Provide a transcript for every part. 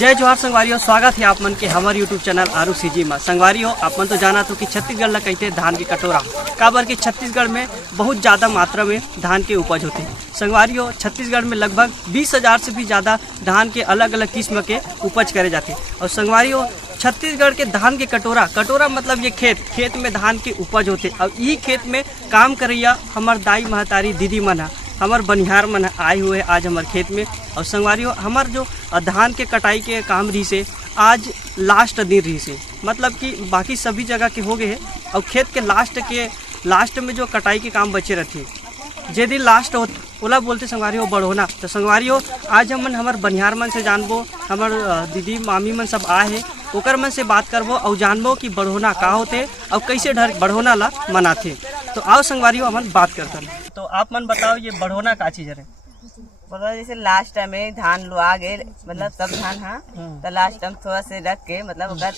जय जोहार संगवारी हो, स्वागत है आप मन के हमारे यूट्यूब चैनल आरू सीजी में। संगवारी हो, आप मन तो जाना तो कि छत्तीसगढ़ ला कहते धान की कटोरा, काबर कि छत्तीसगढ़ में बहुत ज़्यादा मात्रा में धान के उपज होते हैं। संगवारी हो, छत्तीसगढ़ में लगभग 20,000 से भी ज़्यादा धान के अलग अलग किस्म के उपज करे जाते हैं। और संगवारी हो, छत्तीसगढ़ के धान के कटोरा मतलब ये खेत में धान के उपज होते। और यही खेत में काम करैया हमार दाई महतारी दीदी मन हमार बनिहार मन आए हुए आज हमारे खेत में। और संगवारी हो, हमार जो धान के कटाई के काम रही से आज लास्ट दिन रही से, मतलब कि बाकी सभी जगह के हो गए हैं। और खेत के लास्ट में जो कटाई के काम बचे रहते, जे दिन लास्ट हो ओला बोलते संगवारी हो बढ़ोना। तो संगवारी हो, आज हम हमार बनिहार मन से जानबो, हमार दीदी मामी मन सब आए हैं, ओकर मन से बात करबो और जानबो कि बढ़ोना का होते और कैसे बढ़ोना ला मनाते। तो आओ संगवारी हो, हम बात करते हैं। तो आप मन बताओ, ये बढ़ोना का चीज है? मतलब जैसे लास्ट टाइम में धान लुआ गए, मतलब सब धान तो लास्ट टाइम थोड़ा से रख के, मतलब अगर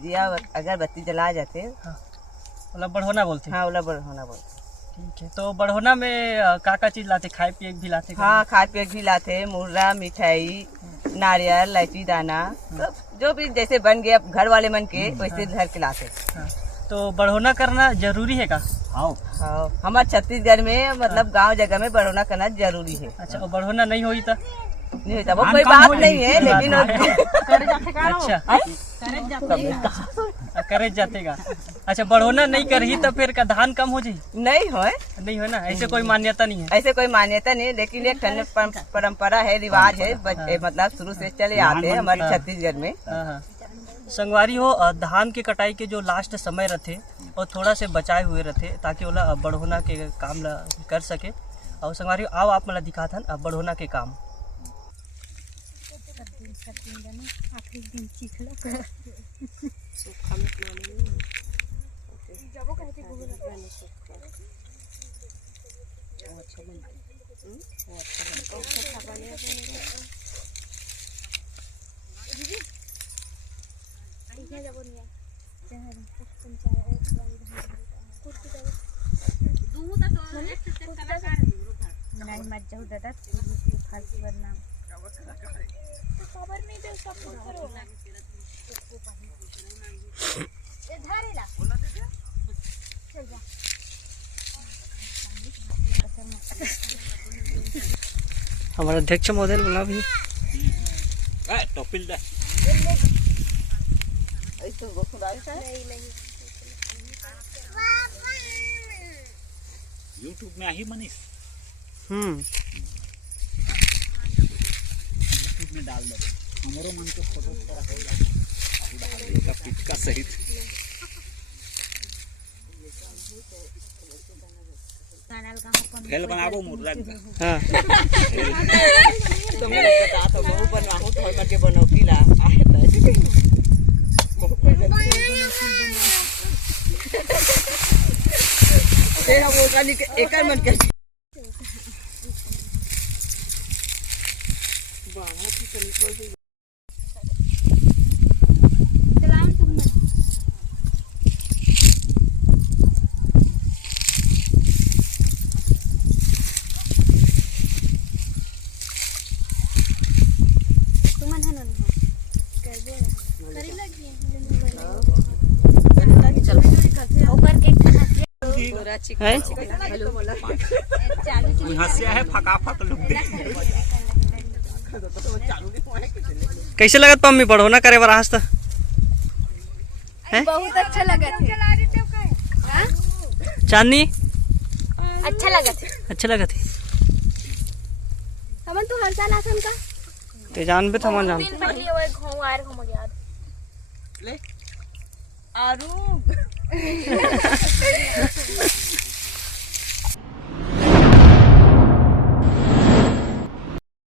दिया अगरबत्ती जला जाते मतलब बढ़ोना बोलते। हाँ, बोला बढ़ोना बोलते। ठीक है, तो बढ़ोना में का चीज लाते? खाए पिए भी लाते? हाँ, खाए पिए भी लाते, मुर्रा, मिठाई, नारियल, इलायची दाना, तो जो भी जैसे बन गया घर वाले मन के वैसे घर के लाते। हाँ, तो बढ़ोना करना जरूरी है का? हाँ, हमारे छत्तीसगढ़ में मतलब गांव जगह में बढ़ोना करना जरूरी है। अच्छा, और बढ़ोना नहीं होई तो नहीं होता, वो कोई बात नहीं है, लेकिन अच्छा करे जाते का। अच्छा, बढ़ोना नहीं करही तो फिर का धान कम हो जाये? नहीं हो ना, ऐसे कोई मान्यता नहीं है? ऐसे कोई मान्यता नहीं, लेकिन एक परंपरा है, रिवाज है, मतलब शुरू से चले आते हैं हमारे छत्तीसगढ़ में। संगवारी हो, धान के कटाई के जो लास्ट समय रहते और थोड़ा से बचाए हुए रहते ताकि ओला बढ़ोना के काम ला कर सके। और संगवारी आओ आप मला दिखात हन बढ़ोना के काम। नहीं मत जाओ दादा, फालतू बदनाम तो खबर नहीं दे सब कुछ करो। ये धारेला चल जा। हमारा अध्यक्ष महोदय बोला भी टॉपिल दा यूट्यूब में आई मनीष, यूट्यूब में डाल दे, हमारे मन को फोटो का पिचका सहित। खेल बनाबो मुर्रा का। हाँ, तो मैं बता तो बहु बनवाऊं तो करके बनौती ला आए तो तेरा वो गाली के एकर मन के बाबा की चली पड़ गई। चलाओ तुम मत। तुमन हन कर दे करी लगी ऊपर के है हंसिया है फकाफक लुक दे। कैसे लगत पम्मी बढ़ोना करे बार आज तक? बहुत अच्छा लगा थे। चांदनी अच्छा लगा थे। अच्छा लगा थे। हमन तो हर साल आसन का ते जान बे थमन जान दिन पहले वो घूम आर घूम गया ले आरू